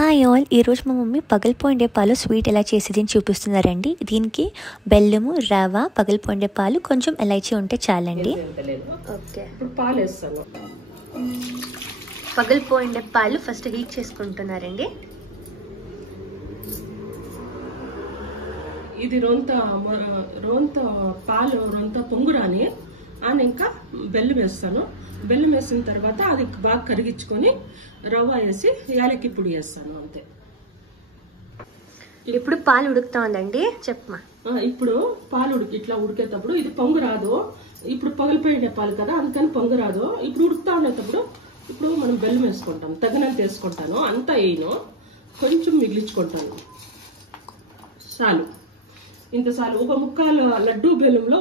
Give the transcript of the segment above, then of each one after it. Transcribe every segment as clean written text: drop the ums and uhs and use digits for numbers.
Hi all, ఈరోజు మా mummy పగిలిపోయిండే పాలు స్వీట్ ఎలా చేసేది అని చూపిస్తున్నారండి. దీనికి బెల్లము, రవ, పగిలిపోయిండే పాలు, కొంచెం ఎలైచీ ఉంటే చాలండి. ఓకే, ఇప్పుడు పాలు వేస్తాను. పగిలిపోయిండే పాలు ఫస్ట్ హీట్ చేసుకుంటున్నారండి. ఇది రొంత పాలు రొంత పొంగురాని అని ఇంకా బెల్లం వేస్తాను. బెల్లం వేసిన తర్వాత అది బాగా కరిగించుకొని రవ్వ వేసి యాలకి పొడి వేస్తాను, అంతే. ఇప్పుడు పాలు ఉడుకుతా ఉందండి, చెప్పమా. ఇప్పుడు పాలు ఇట్లా ఉడికేటప్పుడు ఇది పొంగు రాదు. ఇప్పుడు పగిలిపోయిన పాలు కదా, అందుకని పొంగు రాదు. ఇప్పుడు ఉడుకుతా ఉండేటప్పుడు ఇప్పుడు మనం బెల్లం వేసుకుంటాం, తగినంత వేసుకుంటాను. అంతా వేయను, కొంచెం మిగిలించుకుంటాను. చాలు, ఇంత చాలు. ఒక ముక్కాలు లడ్డూ బెల్లంలో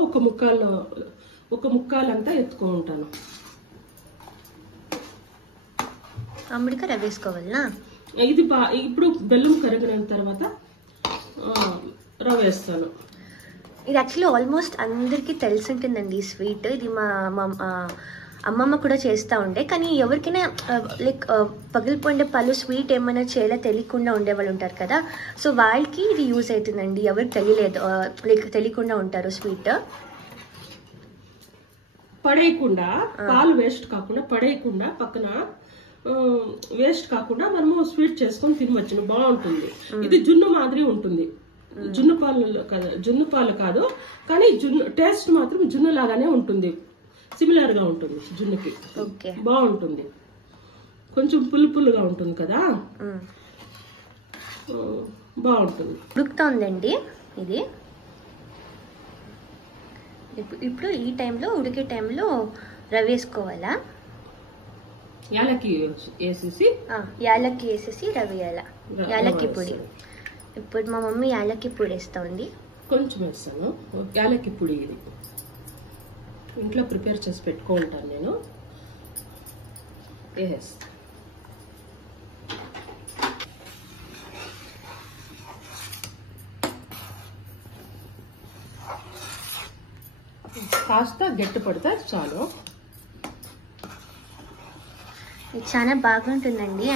ఒక ముక్కాలంతా ఎత్తుకుంటాను. అమ్మడికి రవ్వ వేసుకోవాలనా? ఇది ఇప్పుడు బెల్లం కరిగిన తర్వాత రవ్వ వేస్తాను. ఇది యాక్చువల్లీ ఆల్మోస్ట్ అందరికీ తెలిసి ఉంటుందండి ఈ స్వీట్. ఇది మా అమ్మమ్మ కూడా చేస్తూ ఉండే. కానీ ఎవరికైనా లైక్ పగిలిపోయిండే పళ్ళు స్వీట్ ఏమైనా చేయాలో తెలియకుండా ఉండేవాళ్ళు ఉంటారు కదా, సో వాళ్ళకి ఇది యూజ్ అవుతుందండి. ఎవరికి తెలియలేదు, లైక్ తెలియకుండా ఉంటారు స్వీట్. పడేయకుండా, పాలు వేస్ట్ కాకుండా పడేయకుండా, పక్కన వేస్ట్ కాకుండా మనము స్వీట్ చేసుకొని తినవచ్చు, బాగుంటుంది. ఇది జున్ను మాదిరి ఉంటుంది. జున్ను పాలు కాదు, కానీ టేస్ట్ మాత్రం జున్ను లాగానే ఉంటుంది, సిమిలర్ గా ఉంటుంది జున్నుకి. బాగుంటుంది, కొంచెం పులుపులుగా ఉంటుంది కదా, బాగుంటుంది. ఉడుకుతోందండి ఇది. ఇప్పుడు ఈ టైంలో, ఉడికే టైంలో రవ్వ వేసుకోవాలా? యాలకి వేసేసి రవ్వ వేయాల, యాలకి పొడి. ఇప్పుడు మా మమ్మీ యాలకి పొడి వేస్తా ఉంది. కొంచెం వేస్తాను యాలకి పొడి. ఇది ఇంట్లో ప్రిపేర్ చేసి పెట్టుకుంటాను నేను. కాస్త గట్టి పడితే చాలు. ఇది చాలా బాగుంటుందండి.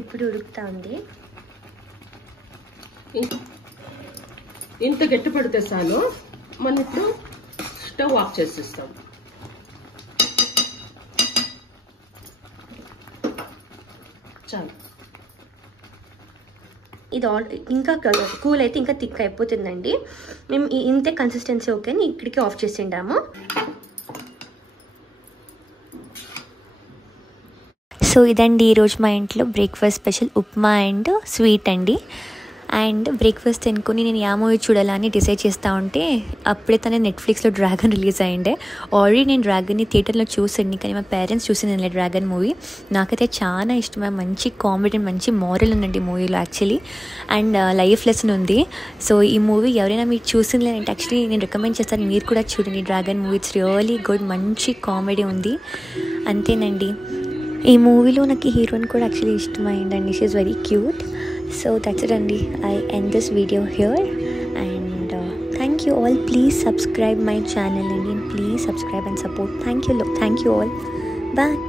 ఇప్పుడు ఉడుకుతా ఉంది. ఇంత గట్టి పడితే చాలు. మనం ఇప్పుడు స్టవ్ ఆఫ్ చేసిస్తాం. చాలు. ఇది ఇంకా కూల్ అయితే ఇంకా థిక్ అయిపోతుందండి. మేము ఇంతే కన్సిస్టెన్సీ ఓకే అని ఇక్కడికి ఆఫ్ చేసిండాము. సో ఇదండి ఈరోజు మా ఇంట్లో breakfast special upma and sweet అండి. అండ్ బ్రేక్ఫాస్ట్ తినుకొని నేను యా మూవీ చూడాలని డిసైడ్ చేస్తూ ఉంటే అప్పుడే తనే నెట్ఫ్లిక్స్లో డ్రాగన్ రిలీజ్ అయ్యిండే. ఆల్రెడీ నేను డ్రాగన్ని థియేటర్లో చూసింది, కానీ మా పేరెంట్స్ చూసింది డ్రాగన్ మూవీ. నాకైతే చాలా ఇష్టం. మంచి కామెడీ, మంచి మారల్ ఉందండి మూవీలో యాక్చువల్లీ, అండ్ లైఫ్ లెసన్ ఉంది. సో ఈ మూవీ ఎవరైనా మీరు చూసింది లేదంటే యాక్చువల్లీ నేను రికమెండ్ చేస్తాను, మీరు కూడా చూడండి dragon movie. It's really good, మంచి కామెడీ ఉంది. అంతేనండి. ఈ మూవీలో నాకు హీరోయిన్ కూడా యాక్చువల్లీ ఇష్టమైందండి. She is very cute. So that's it అండి. I end this video here and thank you all. Please subscribe my channel and please subscribe and support. Thank you all. Bye.